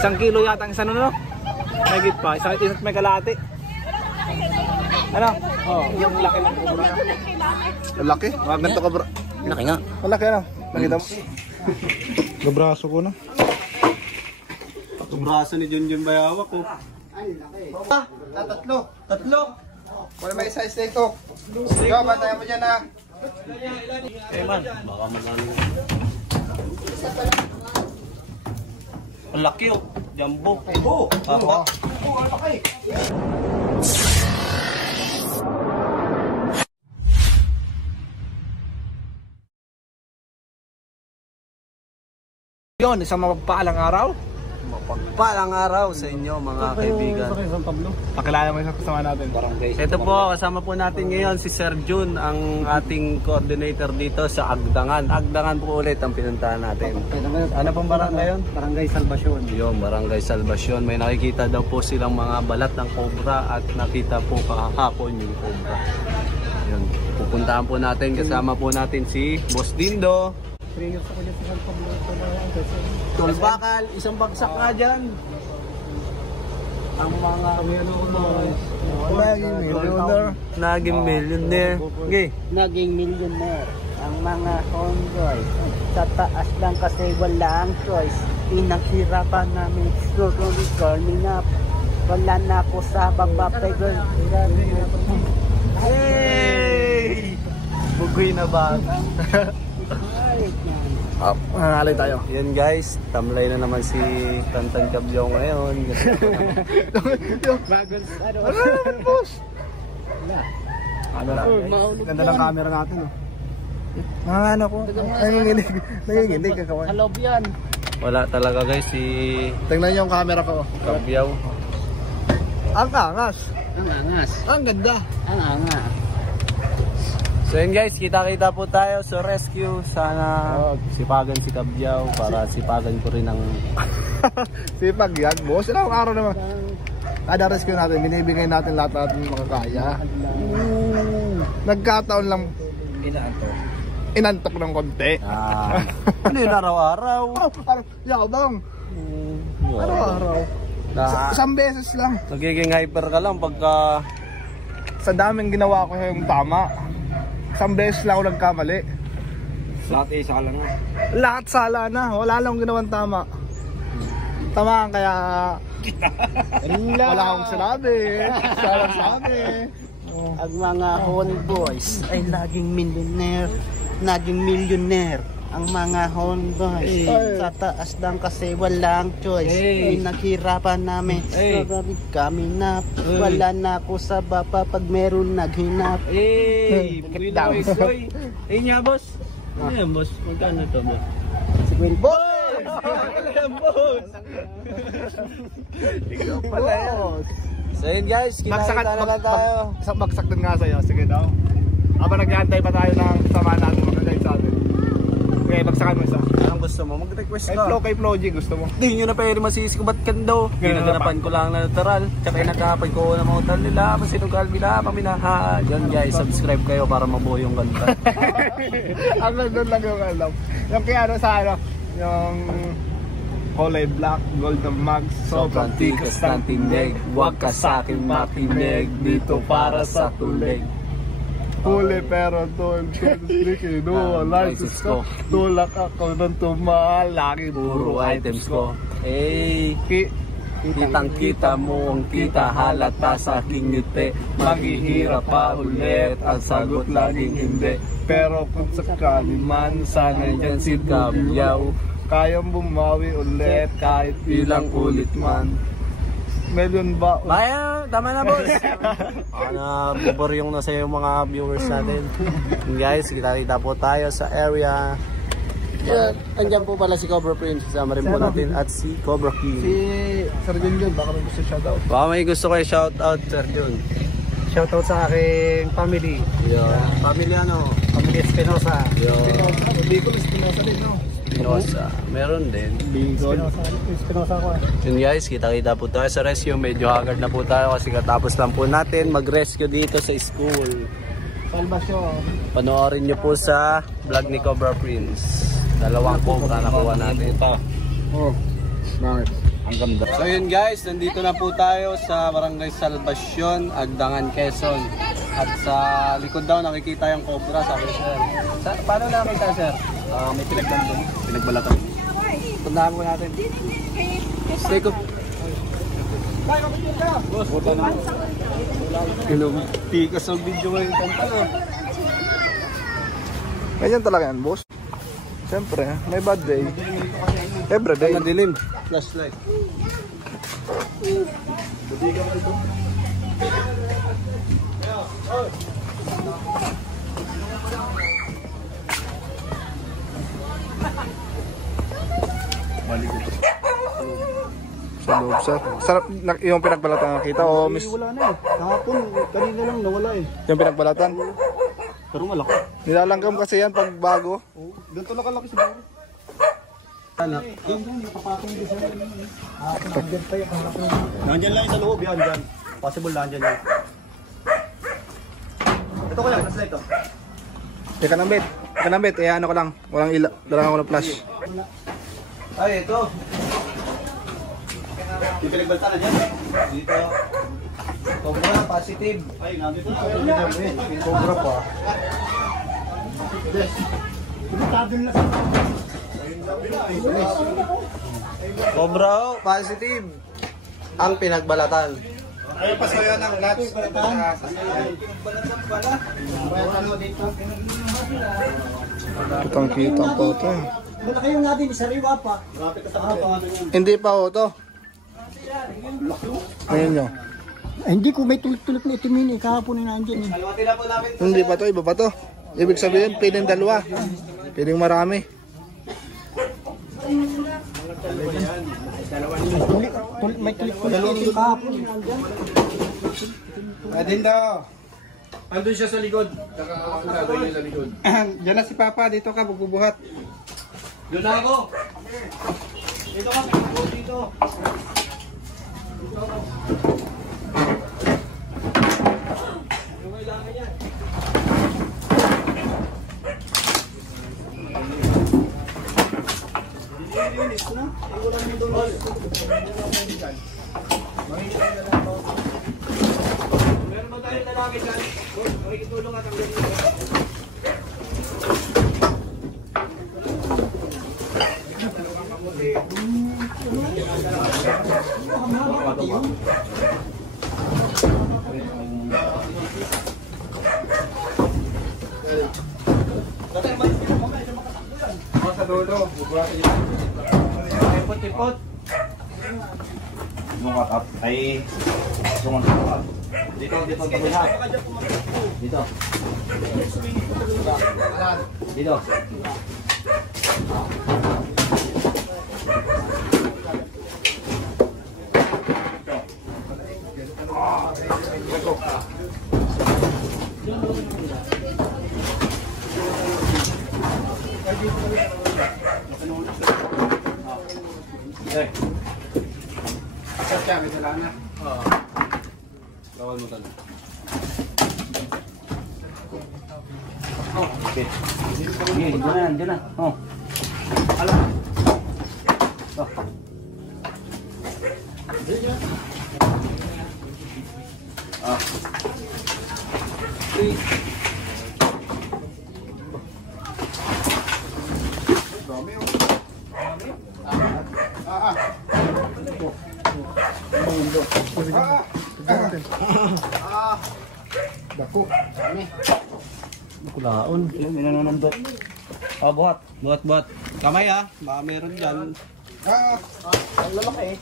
1 kilo yata ang isa nun, no? May git pa, isa't may kalahati. Ano? Oh, yung laki ng cobra. Laki? Ganito cobra. Laki nga. Malaki ano? Nakita mo? Gabraso ko na. Yung braso ni Junjun Bayawak ko. Ay, laki. Tatlo. Wala may size na ito. Ikaw, bantayan mo dyan ha. Eh man, baka magano. Ang laki oh. Jumbo. Haba. Laki. Yun, isang mapagpaalang araw. Mapagpalang araw sa inyo mga kaibigan. Pakilala mo yung kasama natin. Ito po, kasama po natin ngayon si Sir Jun, ang ating coordinator dito sa Agdangan. Agdangan po ulit ang pinuntahan natin. Ano pong barangay yun? Barangay Salvacion. Yung Barangay Salvacion. May nakikita daw po silang mga balat ng cobra at nakita po kahapon yung cobra. Yun. Pupuntahan po natin, kasama po natin si Boss Dindo. Tulbakal, isang bagsak nga dyan. Ang mga naging millionaire. Okay. Naging millionaire ang mga homeboys. Sa taas lang kasi wala ang choice. Pinaghirapan namin slowly coming up. Wala na ako sa baba pero Hey! Bugoy na ba? Mangalay tayo. Yan guys, tamlay na naman si Tantan Cabyaw ngayon. Ano naman, boss? Ganda ng camera natin oh. Ano ko? Nanginginig ka kawan. Hello yan. Wala talaga guys si Tingnan niyo yung camera ko. Cabyaw. Ang angas. Ang angas. Ang ganda. Ang angas. So yun guys, kita-kita po tayo sa rescue. Sana sipagan si Cabyaw para sipagan ko rin ang Sipag yan, boss. Ilang araw naman. Kada rescue natin, binibigay natin lahat ng makakaya. Nagkataon lang inantok ng konti. Hindi na araw-araw. Yabang. Araw-araw. Isang beses lang. Nagiging hyper ka lang pagka Sa daming ginawa ko yung tama. Isang beses lang ako nagkamali. Lahat isa ka lang nga. Lahat sala na. Wala lang akong ginawang tama. Tamaan kaya wala akong sinabi. Salang sabi. Ang mga homeboys ay naging millionaire. Naging millionaire ang mga homeboys. Sa taas lang kasi walang choice. Pinaghirapan namin. Slowly coming up. Wala na ako sa baba pag meron naghinap. Bugoy na boys. Ayun nga boss. Ano yan boss? Magkano to boss? Boss! Ikaw pala yan. So yun guys, kita-kita na lang tayo. Bagsak din nga sa'yo. Sige daw. Habang nag-aantay pa tayo ng sama natin mag-guide sa atin. Okay, bagsakan mo isa. Anong gusto mo? Mag-request ka. Kay Flo G gusto mo. Hindi nyo na pwede masisi ko ba't kando. Ginaganapan ko lang na natural. Tsaka inagapan ko ng mga hotel nila. Masinugal nila, paminahan. Yan guys, subscribe kayo para mabuo yung ganda. Ang doon lang yung alam. Yung kaya ano sa ano, yung kulay black, golden mags, Sobrang tikas ng tinig. Huwag ka sa'kin makinig. Dito para sa tulig. Huli pero doon tricky, no, license ko. Tulak ako ng tumalaki. Puro items ko. Kitang kita mo ang kita halata sa aking ngiti. Maghihirap pa ulit, ang sagot laging hindi. Pero kung sakali man, sana yan si Cabyaw. kayang bumawi ulit kahit ilang ulit man. Million ba? Kaya, tama na boss. Bubor yung nasa yung mga viewers natin. Guys, kita-kita po tayo sa area. Yan, andyan po pala si Cobra Prince. Kasama rin po natin at si Cobra King. Si Sir Junjun, baka may gusto shoutout. Baka may gusto kayo shoutout, Sir Jun. Shoutout sa aking family. Yan. Family ano? Family Espinosa. Yan. Bicol, Espinosa din, no? Espinosa. Meron din. Espinosa ko. Yun guys, kita-kita po tayo sa rescue. Medyo haggard na po tayo kasi katapos lang po natin mag-rescue dito sa school. Salvacion. Panoorin nyo po sa vlog ni Cobra Prince. Dalawang cobra nakuha natin. Oh. Bakit? Ang ganda. So yun guys, nandito na po tayo sa Barangay Salvacion, Agdangan, Quezon. At sa likod daw nakikita yung cobra, sabi ni sir. Paano nakita sir? May pinagdan doon, pinagbalatan. Puntahan po natin. Stay ko. Buta na. Tikas ang video ngayon. Ganyan talaga yan, boss. Siyempre, may bad day. Every day. Nadilim. Flashlight. Sa loob, sir. Sarap yung pinagbalatan nakita o miss? Wala na eh. Kahapon, kanina lang nawala eh. Yung pinagbalatan? Pero malaki. Nilalanggam kasi yan pag bago. Ganito na kalaki siguro. Nandyan lang yung sa loob, yan dyan. Possible nandyan lang. Ito ko lang, nasa ito. Teka nambit. Teka nambit. Eh ano ko lang. Walang ila. Dalang ako ng flash. Ay, ito. Yung pinagbalta na dyan. Dito. Cobra, positive. Ay, nandito na. Yung cobra pa. Cobra, positive. Ang pinagbalatan. Ay, pasoyan ng nuts. Kitang kita ang photo. Malaki yung natin, isariwa pa. Hindi pa ho to. Ngayon nyo. Hindi ko may tulik-tulik na itimin eh. Kahapon na nandyan eh. Hindi pa to, iba pa to. Ibig sabihin, pwedeng dalawa. Pwedeng marami. May tulik-tulik na itim kahapon na nandyan. Adin daw. Andun siya sa likod. Nakakakagawin niya sa likod. Diyan na si Papa, dito ka, magbubuhat. Doon na ako. Dito ka, dito. Meron ba tayong lalaki dyan? Makikitulong at ang ganito. Sa dulo, bubuhatin niya. Tipot-tipot. Nungat up ay sungat. Dito tabi ha. Dito. Dito. Kaya may dala na. Bawal mo talo. Okay. Sige, dyan na. Oh. Ala. Dako. Kulaon. May nananandot. Oh, buhat. Buhat. Kamay ha. Baka meron dyan. Ang lalaki eh.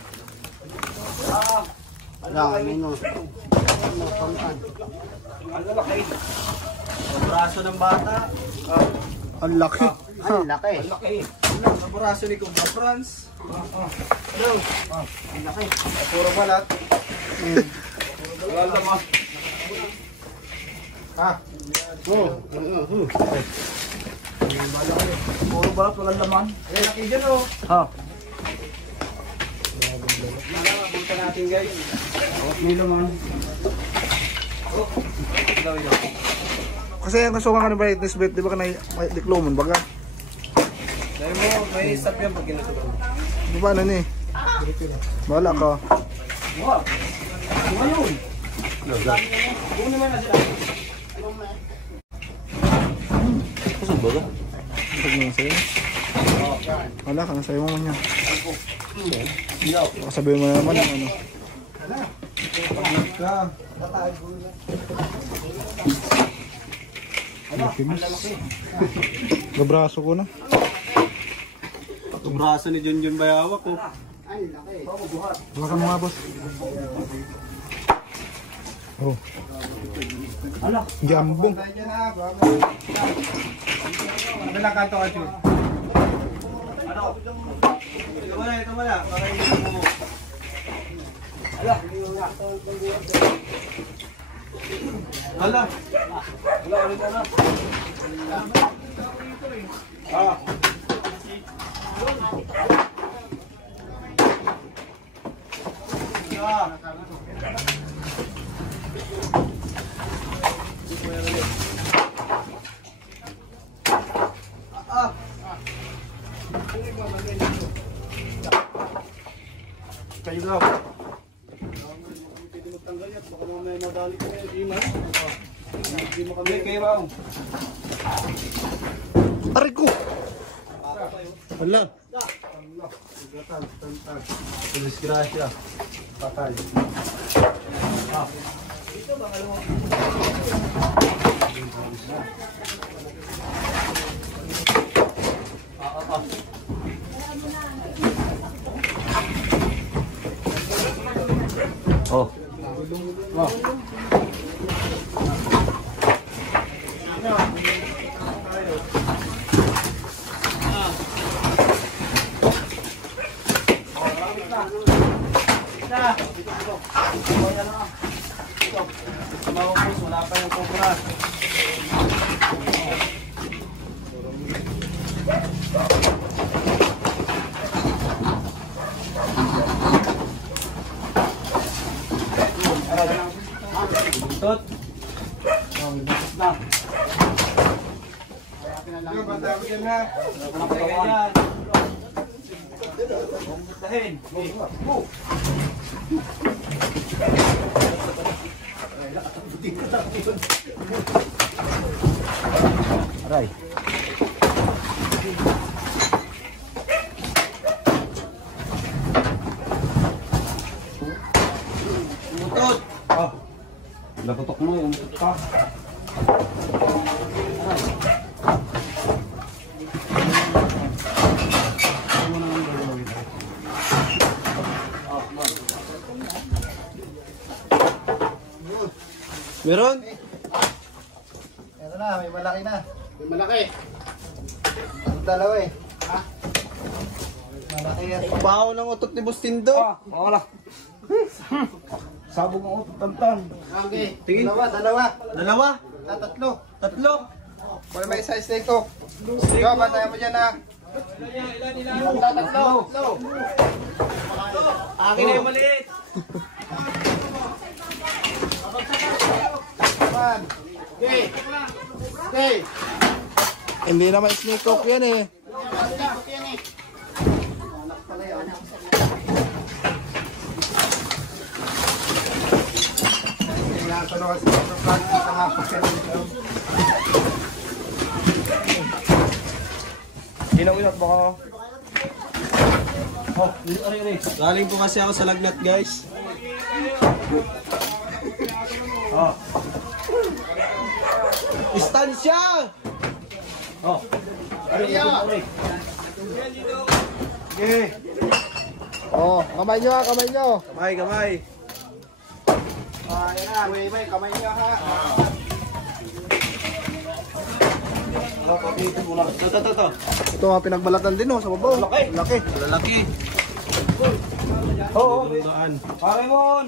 Ang lalaki. Ang braso ng bata. Ang laki. Ang laki. Ang laki. Ang braso ni Cobra Franz. Ang laki. Puro balat. Wala naman. Puro balat, walang laman. Ay, laki dyan oh. Ha. Punta natin guys. Huwag nilo man. Kasi ang kasukan ka ng brightness bait, di ba ka na may dikloman baga? Dahil mo, may stop yan pag ginagawa. Di ba ano ni? Wala ka. Wala ka, sa'yo mo niya. Sabihin mo na naman ang ano. Gabraso ko na. Ang braso ni Junjun Bayawak ko. Wala ka mga boss. Oh. Jambong. Madalang kanto ka, Jun. Ano? Ito mo na. Para hindi mo. Hala. Kayo daw. Pwede magtanggal yan. Baka naman may madali ko na yung iman. Hindi mo kami kayo ba? Aray ko! Wala. Disgrasya. Patay. Oh. Wow. Wala pa yung cobra. Tot. Oh, bilis na. Yung bata ko dyan ha. Ganyan. Bumutahin. Aray. Umutot. Oh. Naputok mo, umutot ka. Meron? Ito na, may malaki na. May malaki. Ang dalawa eh. Ha? Malaki yan. Baho ng utot ni Bustindo. Wala. Sabog ang utot, tantan. Okay. Tingin. Dalawa. Tatlo. Tatlo. Wala may size na ito. Ikaw, bantayan mo dyan ha. Tatlo. Akin na yung maliit. Okay. Okay. Hindi naman snake hook yan eh. Inaw-inat baka. Oh, galing po kasi ako sa lagnat, guys. Oh. Istansya! Oh. Okay. Oh, kamay nyo ha, kamay nyo. Kamay. Yan na, may kamay nyo ha. Ito. Ito mga pinagbalatan din oh, sa babaw. Laki. Lalaki. Oo. Daan. Pare mon.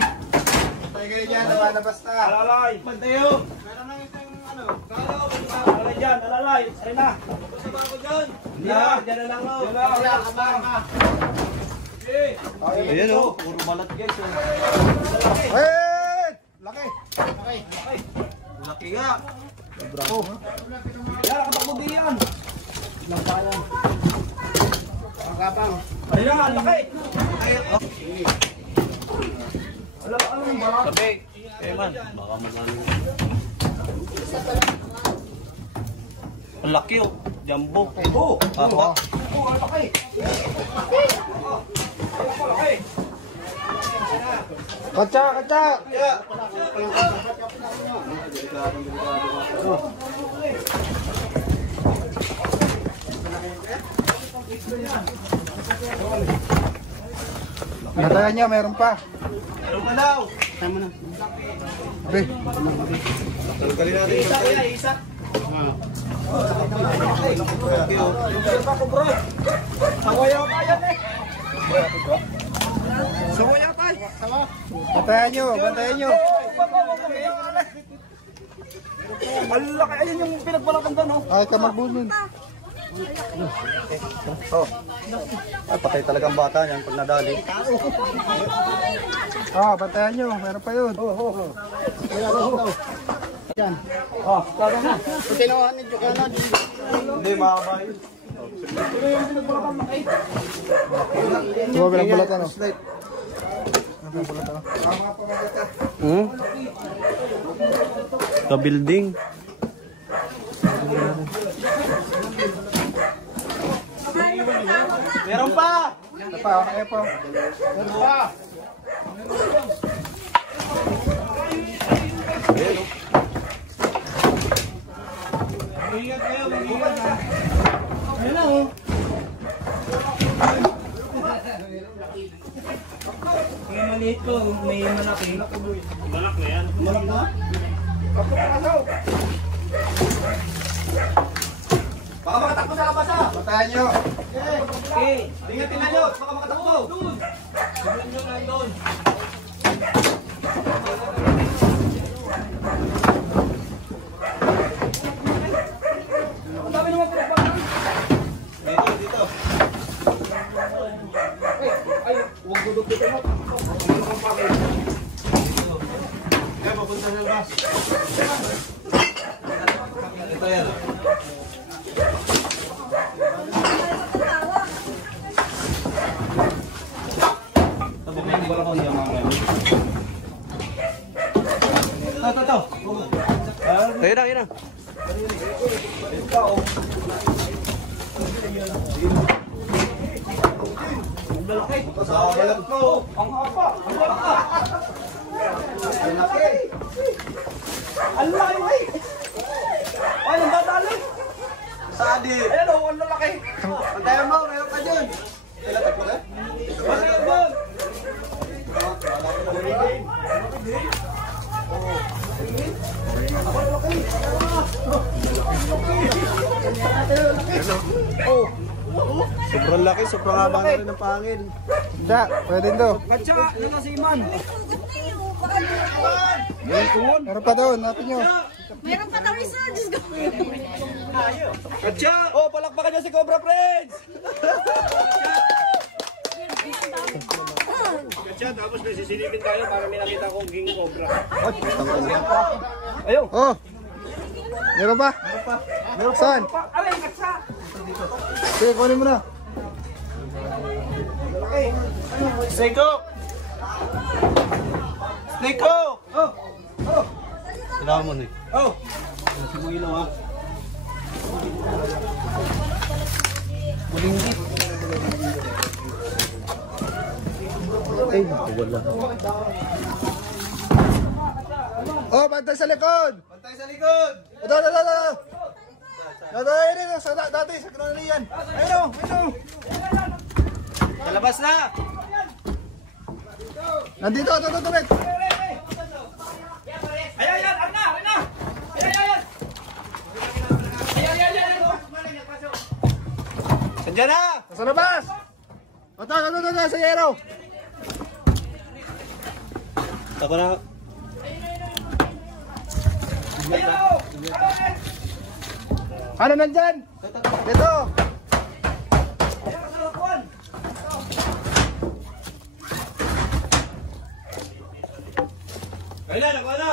Tayo kayo dyan, namalabas na. Alalay. Pantayo. Alalay dyan. Alalay. Ayun na. Diyan na lang. Ayan o. Puro balat, guys. Wait! Laki. Laki nga. Yan, nakatakbo din yan. Kapang. Ayun na, laki. Sabi. Man, baka magano. Ang laki oh. Jumbo. Oh. Ang laki. Kacha, kacha. Natayan niya, meron pa. Meron pa daw. Tama na. Abe. Tanggalin natin. Isa. Bantayan nyo, bantayan nyo. Malaki. Ayun yung pinagbalakang doon oh. Ay, ka magbunod. Ay, patay talagang bata niyan pag nadali. Bantayan nyo, meron pa yun. Yan. Oh, tara na. Tinawahan ni Jokana. Hindi, mahaba yun. Bilang bulat ano? Ka-building. Meron pa. Ano pa, kaya pa. Meron pa. Ingat kayo, ingat ha. Yan na oh. May maliit ko, may malaki. Malak na yan. Malak na? Baka makatakbo sa labas ha. Bantayan nyo. Okay. Ingatin na nyo, baka makatakbo. Doon. Doon nyo na doon. Ang dami naman po pa. Dito. Ay, huwag dudok dito mo. Kaya papunta sa labas. Ito yan. Ito. Ayun na. Balat mo. Ang hapa. Ang laki. Ang laki. Ang laki. Ay, ang dadali. Sadi. Ayan o, ang lalaki. Pantayan mo, meron ka dyan. Basta yan doon. Sobrang laki, sobrang haba na rin ng pangil. Da, pwede to. Katsa, nagasiman. Meron pa doon, natin nyo. Meron pa daw isa. Diyos ko. Katsa. Oh, palakpakan niya si Cobra Friends. Katsa, tapos nasisilipin tayo para may nakita kong King Cobra. Ayun. Oh! Meron pa? Saan? Alay, katsa. Sige, kunin mo na. Snake Hook! Snake Hook! Oh! Kailangan mo na eh. Oh! Kasi mo ilaw ha. Malinggit. Ay, wala. Oh, bantay sa likod! Pantay sa likod! Ito. Dati, sa kanalian. Ayun o. Kalabas na! Nandito, ito, Bet. Ayan! Arna! Ayan! Sandyan na! Nasa labas! Ito, sa yero. Tako na. Ano nandyan? Dito. Kailan? Ako na!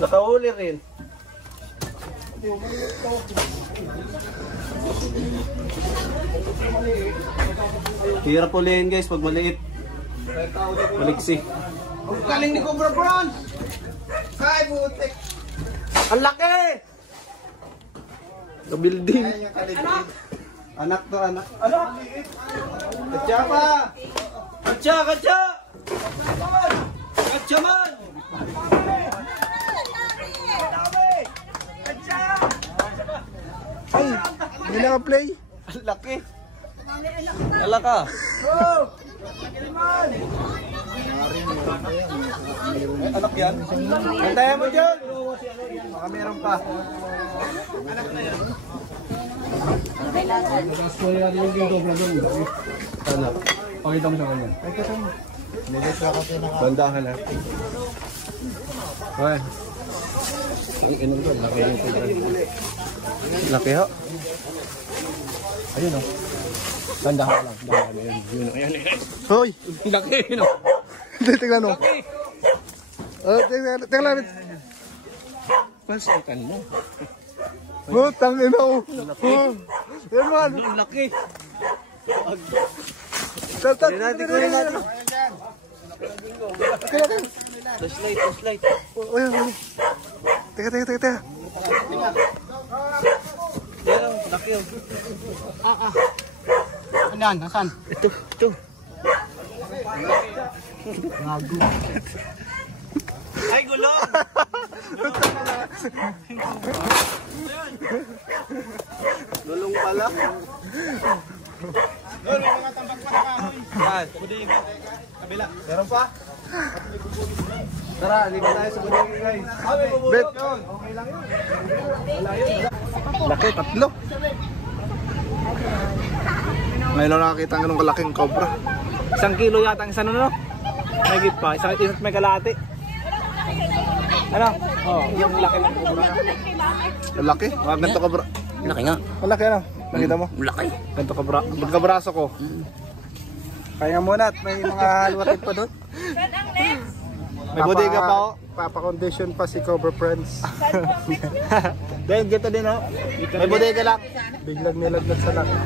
Nakahuli rin. Hirap ulihin guys pag maliit. Maliksi. Ang galing ni Cobra Bron! Ay, butik! Ang laki! Ka-building. Anak to, anak. Ano? Katya pa! Katsa! Katsa! Katsa man! Ay, hindi naka-play. Ang laki. Alaka. Anak yan? Antayan mo dyan. Baka meron pa. Ano? Pakita mo sa kanya. Banda ka lang. Okay. Ang inom ko, laki yung Cobra. Laki ho. Ayun o. Banda ka lang. Banda ka lang. Yun o. Hoy! Laki yun o. Hindi, tingnan o. Tingnan lang. Pansikan mo. Butang ina o. Yan man. Ang laki. Kunin natin, kunin natin. Flashlight, flashlight. Uy, uy. Teka. Yan, laki yun. Anan, asan? Ito. Ay, gulong! Gulong pala. Yan. Buding. Kabila. Meron pa? Tara, lipat tayo sa bodega guys. Bet. Okay lang yun. Laki, tatlo. Ngayon lang nakakita ng ganun kalaking cobra. 1 kilo yata ang isa no? Mahigit pa. Isang may kalahati. Ano? Oh, yung laki ng Cobra. Laki? Mga ganito cobra. Laki nga. Malaki ano? Nakita mo? Laki. Ganito cobra. Magkabraso ko. Kaya muna at may mga halwatin pa doon. May bodega pa ako. Papa-condition pa si Cobra Friends. Dahil gito din oh. May bodega lang. Biglang nilagnat sa laki.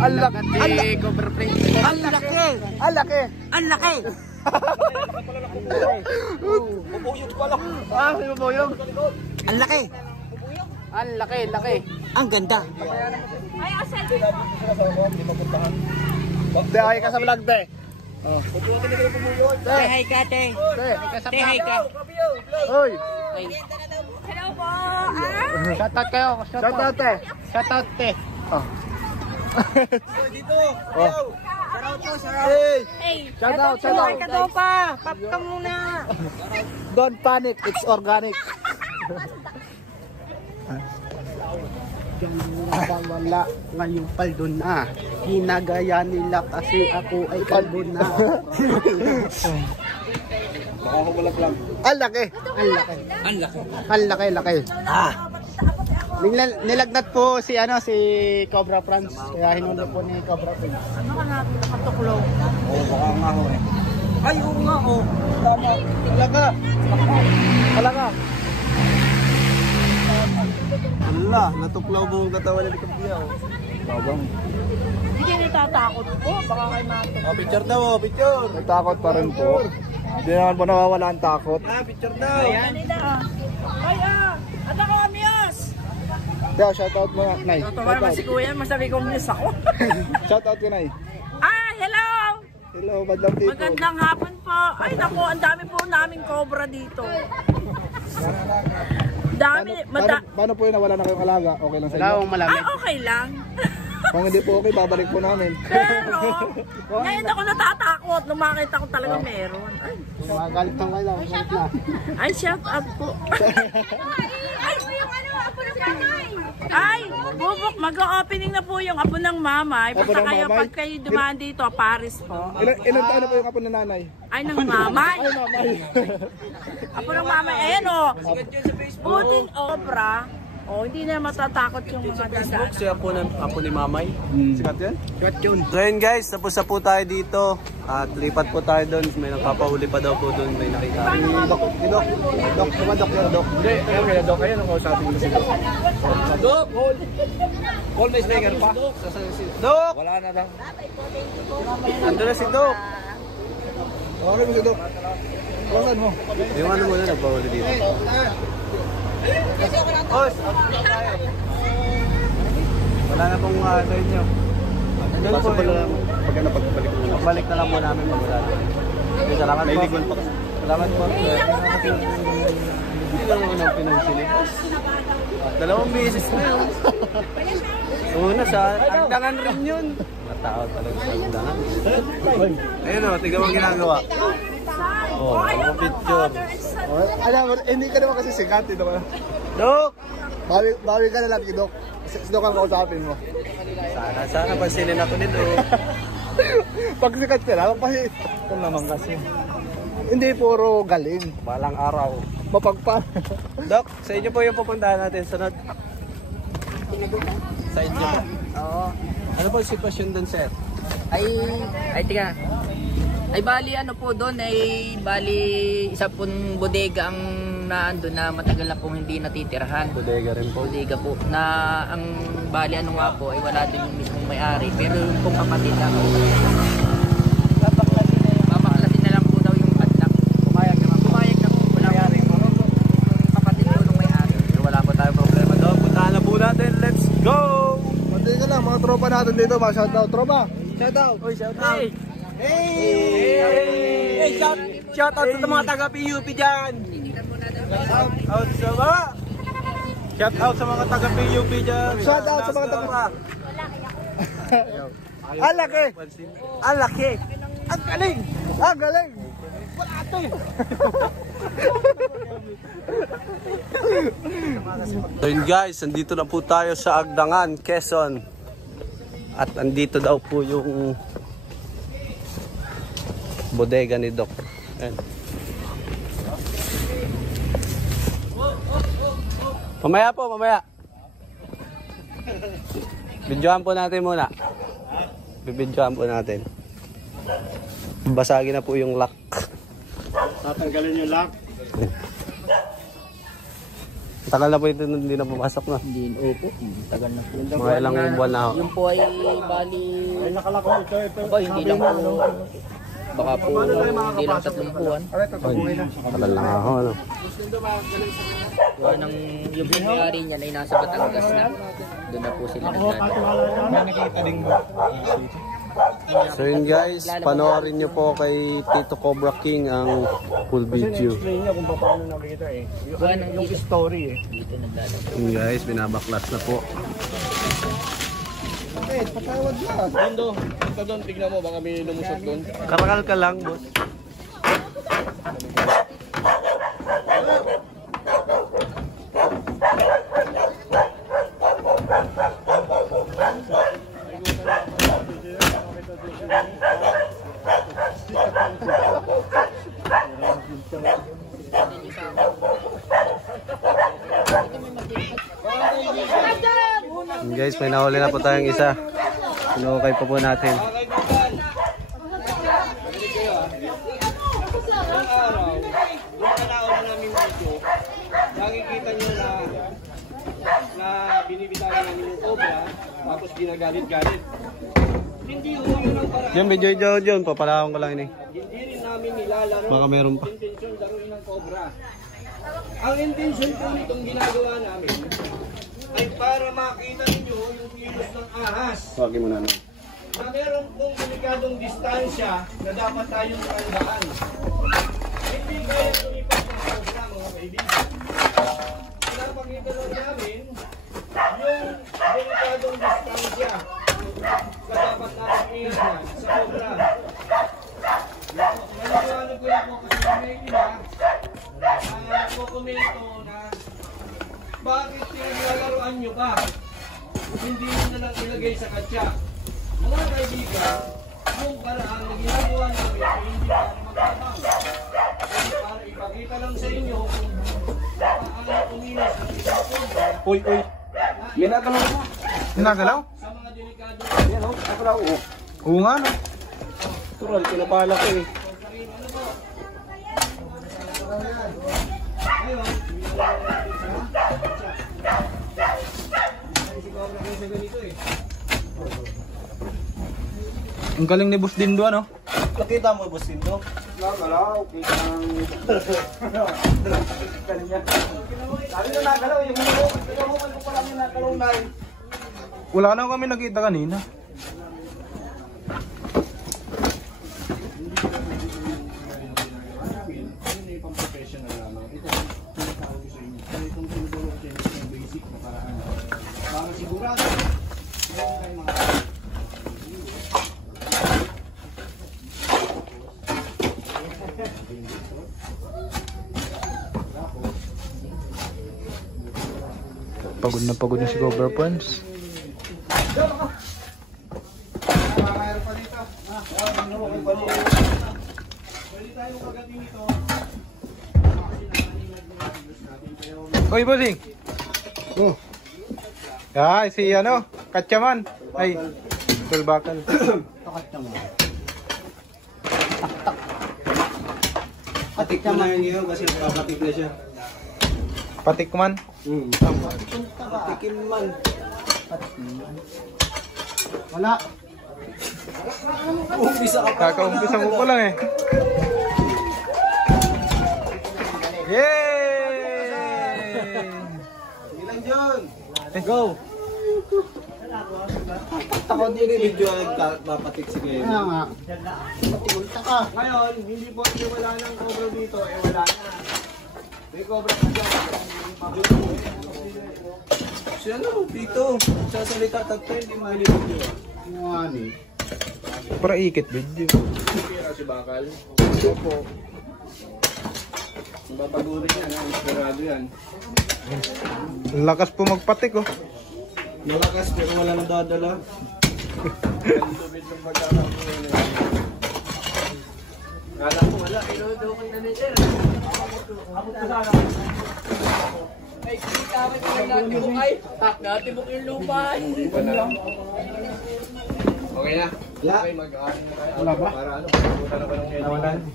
Ang laki! Cobra Play. Ang laki! Ang laki! Ang laki! Bubuyog pa lang. Ah, may bubuyog. Ang laki! Ang laki. Ang ganda! Ay, ako selfie. Te, ay ka sa vlog, te. Say hi ka, te. Say hi ka. Hoy! Hello po. Ah, Shoutout kayo. Shoutout, te. Shoutout, te. Oh. Dito. Oh. hey. Shout out, shout out. Ito pa. Pop ka muna. Don't panic, it's organic. Wala ngayong paldo na. Ginagaya nila kasi ako ay kalbo na. Baka ako wala lang. Ang laki. Ang laki. Nilagnat po si Cobra Franz. Kaya hinulo po ni Cobra Franz. Ano ka natin? Nakatuklaw. Oo, baka nga ho eh. Ay, oo nga oh. Tama. Alaka. Wala, natuklaw mo ang katawan ni Kapiyaw. Babang. Hindi kayo natatakot po. Baka kayo natin. Oh, picture daw, picture. May takot pa rin po. Hindi naman po nawawala ang takot. Picture daw. Kanina Ay at ako amiyos. Kaya shoutout mo, Nay. Tuwa naman si Kuya. Masabi ko amiyos ako. Shoutout ko, Nay. Hello. Hello, madlang people. Magandang hapon po. Ay naku, ang dami po naming cobra dito. Dami. Paano po yun nawala na kayong alaga? Okay lang sa inyo? malamig. Okay lang. Kung hindi po okay, babalik po namin. Pero, ngayon ako natatakot nung makita ko talaga meron. Magalit ng kayo. Ay, shout out po. Ay, yung apo ng mamay. Ay, bubuk, mag-opening na po yung apo ng mamay. Apo Basta ng kayo, mamay? pag kayo dumaan dito, Paris po. Ilan taon na po yung apo ng nanay? Ay, ng mamay. Ay, mamay. Apo ng mamay. Ayan o. Buting obra. Oh, hindi na matatakot yung mga Facebook, dadaan. siya po ni Mamay. Sikat yan? So yun guys, tapos na po tayo dito. At lipat po tayo doon. May nagpapahuli pa daw po doon. May nakita. Dok, sumadok yan, Dok. Hindi, ayun kaya Dok. Ayun ang kausapin mo si Dok. Dok! Paul, may sticker pa. Dok! Wala na lang. Ando na si Dok. Okay mo si Dok. Kawasan mo. Yung ano muna nagpahuli dito. Boss, wala na pong sa inyo. Doon po yung... Pagka napagbalik mo na. Balik na lang po namin magmula. Salamat po. Salamat po. Hindi lang ako nang pinansin. 2 beses na yun. Una sa Agdangan rin yun. Mga tao talaga sa Agdangan. Ayun o, tignan mo ang ginagawa. Oh, ako picture. Alam mo, hindi ka naman kasi sikat dito ka. Dok! Bawi ka na lang kay Dok. Si Dok ang kausapin mo. Sana pansinin ako ni Dok. Pag sikat ka na, ito naman kasi. Hindi puro galing. Balang araw. Mapagpal. Dok, sa inyo po yung pupuntahan natin. Sunod. Sa inyo po. Oo. Ano po yung sitwasyon doon, sir? Ay, tiga. Ay, bali, ano po doon, bali, isa pong bodega ang naandun na matagal na pong hindi natitirahan. Bodega rin po. Bodega po, na ang bali, ano nga po, ay wala din yung mismong may-ari. Pero yung pong kapatid lang, babaklasin na lang po daw yung padlock. Pumayag na po. Wala may-ari po. Yung kapatid po nung may-ari. Pero wala po tayong problema doon. Puntahan na po natin. Let's go! Pantay ka lang, mga tropa natin dito. Mga shoutout, tropa. Shoutout! Oy, shoutout! Hey, shout out sa mga taga-PUP dyan. Shout out sa mga taga-PUP dyan. Shout out sa mga taga... Ang laki! Ang laki! Ang galing! Ang galing! Wala ito eh! So yun guys, andito na po tayo sa Agdangan, Quezon. At andito daw po yung bodega ni Doc. Ayan. Mamaya po, mamaya. Bidyohan po natin muna. Bibidyohan po natin. Basagin na po yung lock. Tatanggalin yung lock. Tagal na po ito, hindi na pumasok na. Hindi, opo. Tagal na po. Mga ilang buwan na ako. Yung po ay bali... Ay, nakalako ito. Aba, hindi lang po. Baka po, hindi lang 3 buwan. Tagal lang ako, ano. Gawa ng yung may-ari niya ay nasa Batangas na. Doon na po sila nagdadaan. May nakita din ba? So yun guys, panoorin nyo po kay Tito Cobra King ang full video. Explain niya kung paano nakita eh. Yung story eh. Dito nagdadaan. Yun guys, binabaklas na po. Eh, patawad na. Mundo, ito doon, tignan mo, baka may lumusot doon. Karakal ka lang, boss. Yun guys, may nahuli na po tayong isa. Sinukay pa po natin. Nakikita nyo na binibitawan namin yung cobra, tapos ginagalit-galit. Hindi ho yun ang paraan. Yung video yun, papalawang ko lang ini. Hindi rin namin nilalaro Baka meron pa. ang intensyon laruin ng cobra. Ang intensyon po nitong ginagawa namin ay para makita ninyo yung kilos ng ahas. Huwagin mo na. Na meron pong delikadong distansya na dapat tayong tandaan. Hindi kaya tumipas ng cobra, mga kaibigan. Pinapakita lang namin yung delikadong distansya na dapat natin iingat sa cobra. Naliwanag ko lang po kasi may iba nagkokomento na bakit pinaglaruan nyo pa? Hindi nyo na lang ilagay sa katya. Mga kaibigan, yung paraan na ginagawa namin ay hindi para magtrabaho. Para ipakita lang sa inyo kung paano umiwas ng isang cobra Uy, uy. Ginagalaw mo. Ginagalaw? Sa mga delikado. Yan o, ako lang o. Oo nga no. Tural, pinapala ko eh. Ang galing ni Boss Dindo ano? Nakita mo, Boss Dindo? Nagalaw, kita ng... Sabi na nagalaw, yung hulukan ko pa lang yung nagalaw na yun. Wala na kami nakita kanina. Professional lamang. Ito ang tinatawag ko sa inyo. Itong tinutulong ko sa inyo basic na paraan. Para sigurado, meron tayong mga Pagod na si Cobra Pons. Oy, bossing. Oh. Ay, si ano, Katyaman. Ay, tulbakal. Patik naman yun kasi papatik na siya. Patikman. Patikin man. Wala. Umpisa ka pa. Kakaumpisa mo pa lang eh. Yay! Ilan dyan? Go! Ako din yung video nagpapatik si Glenn. Kaya nga. Patigulta ka. Ngayon, hindi po wala ng cobra dito, wala na. May cobra pa dyan. Siya ano, dito. Siya salita tagto, hindi mahali video. Ano nga ni? Para ikit video. Pira si Bakal. Opo. Babagurin yan, inspirado yan. Lakas po magpatik oh. Malakas pero wala nang dadala. Lubid ng pagkakakuha na yan. Kala ko wala, inudo ko na ni Sir. Ako po sana. Ay, kami ko lang natin mo ay. Natin mo yung lupa. Okay na? Okay, mag-aasin na tayo. Wala ba? Para ano, pagkuta na ba ng head? Wala na.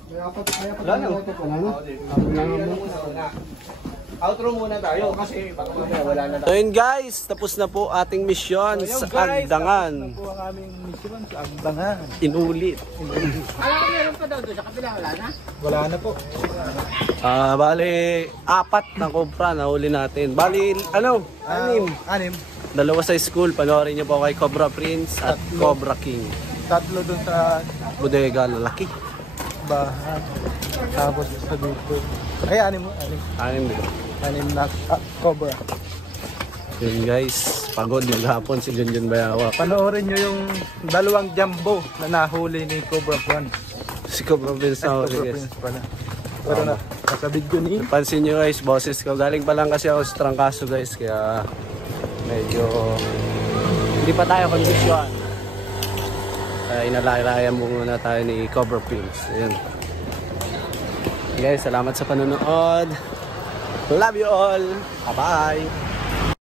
Wala na. Outro muna tayo kasi baka wala na. So yun guys, tapos na po ating misyon sa Agdangan. Po ang aming mission sa Agdangan. Inulit. Alam ko meron pa daw doon sa kabila. Wala na? Wala na po. Bali, 4 na cobra na huli natin. Bali, ano? 6. Anim. Dalawa sa school, panoorin niyo po kay Cobra Prince at Cobra King. Tatlo dun sa Bodega, lalaki. bahan. Tapos sa dito. Ay, anim. Anim na cobra. Yun guys, pagod maghapon si Junjun Bayawa. Panoorin nyo yung dalawang jumbo na nahuli ni Cobra Pons. Si Cobra Prince na huli Cobra guys. Prince pala. Pero na, nasa video ni. Pansin nyo guys, boses ko. Galing pa lang kasi ako sa Trangkaso guys, kaya medyo hindi pa tayo kondisyon. Inalalayan mo muna tayo ni Cobra Prince. Ayun. Guys, salamat sa panonood. Love you all. Bye-bye.